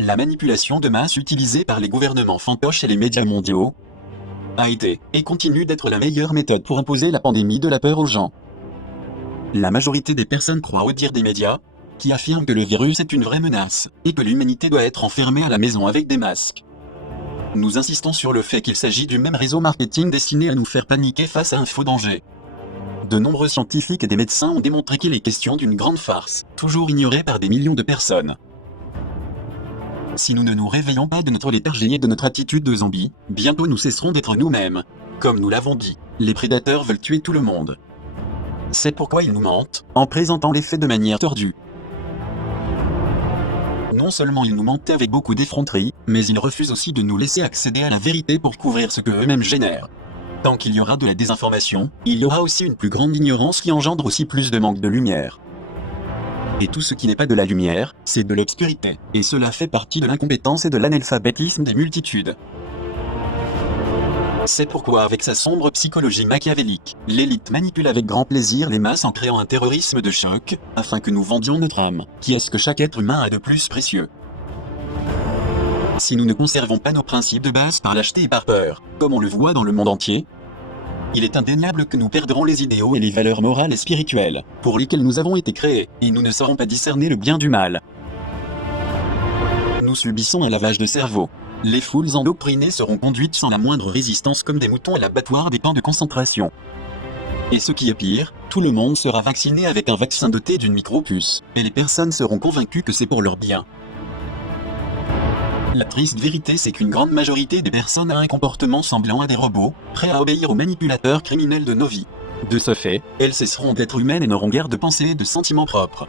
La manipulation de masse utilisée par les gouvernements fantoches et les médias mondiaux a été et continue d'être la meilleure méthode pour imposer la pandémie de la peur aux gens. La majorité des personnes croient au dire des médias, qui affirment que le virus est une vraie menace, et que l'humanité doit être enfermée à la maison avec des masques. Nous insistons sur le fait qu'il s'agit du même réseau marketing destiné à nous faire paniquer face à un faux danger. De nombreux scientifiques et des médecins ont démontré qu'il est question d'une grande farce, toujours ignorée par des millions de personnes. Si nous ne nous réveillons pas de notre léthargie et de notre attitude de zombie, bientôt nous cesserons d'être nous-mêmes. Comme nous l'avons dit, les prédateurs veulent tuer tout le monde. C'est pourquoi ils nous mentent, en présentant les faits de manière tordue. Non seulement ils nous mentent avec beaucoup d'effronterie, mais ils refusent aussi de nous laisser accéder à la vérité pour couvrir ce que eux-mêmes génèrent. Tant qu'il y aura de la désinformation, il y aura aussi une plus grande ignorance qui engendre aussi plus de manque de lumière. Et tout ce qui n'est pas de la lumière, c'est de l'obscurité, et cela fait partie de l'incompétence et de l'analphabétisme des multitudes. C'est pourquoi avec sa sombre psychologie machiavélique, l'élite manipule avec grand plaisir les masses en créant un terrorisme de choc, afin que nous vendions notre âme, qui est ce que chaque être humain a de plus précieux. Si nous ne conservons pas nos principes de base par lâcheté et par peur, comme on le voit dans le monde entier, il est indéniable que nous perdrons les idéaux et les valeurs morales et spirituelles, pour lesquelles nous avons été créés, et nous ne saurons pas discerner le bien du mal. Nous subissons un lavage de cerveau. Les foules endoctrinées seront conduites sans la moindre résistance comme des moutons à l'abattoir des camps de concentration. Et ce qui est pire, tout le monde sera vacciné avec un vaccin doté d'une micropuce, et les personnes seront convaincues que c'est pour leur bien. La triste vérité, c'est qu'une grande majorité des personnes a un comportement semblant à des robots, prêts à obéir aux manipulateurs criminels de nos vies. De ce fait, elles cesseront d'être humaines et n'auront guère de pensée et de sentiments propres.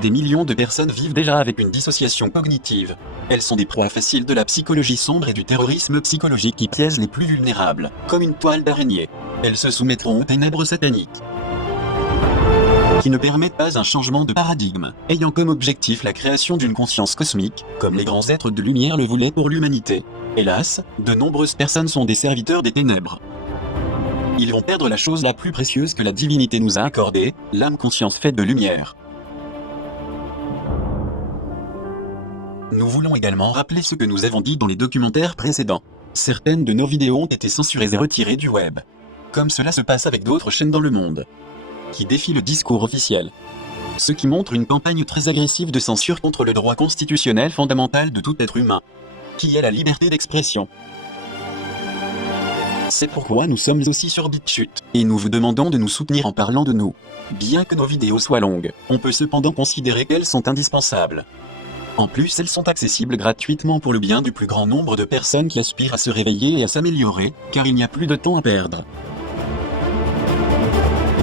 Des millions de personnes vivent déjà avec une dissociation cognitive. Elles sont des proies faciles de la psychologie sombre et du terrorisme psychologique qui piège les plus vulnérables, comme une toile d'araignée. Elles se soumettront aux ténèbres sataniques, qui ne permettent pas un changement de paradigme, ayant comme objectif la création d'une conscience cosmique, comme les grands êtres de lumière le voulaient pour l'humanité. Hélas, de nombreuses personnes sont des serviteurs des ténèbres. Ils vont perdre la chose la plus précieuse que la divinité nous a accordée, l'âme conscience faite de lumière. Nous voulons également rappeler ce que nous avons dit dans les documentaires précédents. Certaines de nos vidéos ont été censurées et retirées du web. Comme cela se passe avec d'autres chaînes dans le monde, qui défient le discours officiel. Ce qui montre une campagne très agressive de censure contre le droit constitutionnel fondamental de tout être humain, qui est la liberté d'expression. C'est pourquoi nous sommes aussi sur BitChute, et nous vous demandons de nous soutenir en parlant de nous. Bien que nos vidéos soient longues, on peut cependant considérer qu'elles sont indispensables. En plus, elles sont accessibles gratuitement pour le bien du plus grand nombre de personnes qui aspirent à se réveiller et à s'améliorer, car il n'y a plus de temps à perdre.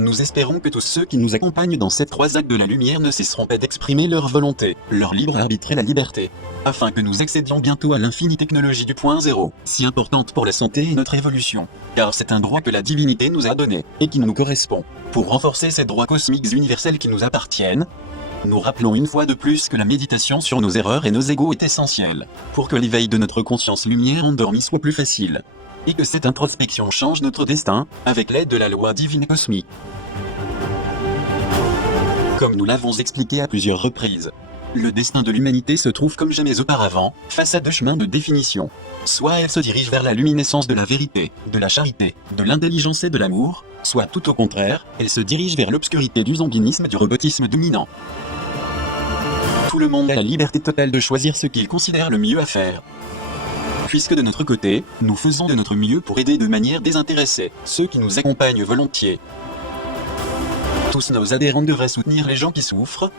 Nous espérons que tous ceux qui nous accompagnent dans ces trois actes de la lumière ne cesseront pas d'exprimer leur volonté, leur libre arbitre et la liberté, afin que nous accédions bientôt à l'infinie technologie du point zéro, si importante pour la santé et notre évolution, car c'est un droit que la divinité nous a donné, et qui nous correspond. Pour renforcer ces droits cosmiques universels qui nous appartiennent, nous rappelons une fois de plus que la méditation sur nos erreurs et nos égos est essentielle, pour que l'éveil de notre conscience lumière endormie soit plus facile, et que cette introspection change notre destin, avec l'aide de la loi divine cosmique. Comme nous l'avons expliqué à plusieurs reprises, le destin de l'humanité se trouve comme jamais auparavant, face à deux chemins de définition. Soit elle se dirige vers la luminescence de la vérité, de la charité, de l'intelligence et de l'amour, soit tout au contraire, elle se dirige vers l'obscurité du zombinisme et du robotisme dominant. Tout le monde a la liberté totale de choisir ce qu'il considère le mieux à faire. Puisque de notre côté, nous faisons de notre mieux pour aider de manière désintéressée ceux qui nous accompagnent volontiers. Tous nos adhérents devraient soutenir les gens qui souffrent,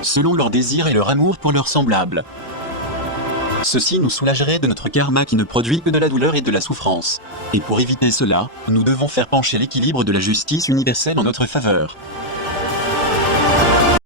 selon leur désir et leur amour pour leurs semblables. Ceci nous soulagerait de notre karma qui ne produit que de la douleur et de la souffrance. Et pour éviter cela, nous devons faire pencher l'équilibre de la justice universelle en notre faveur.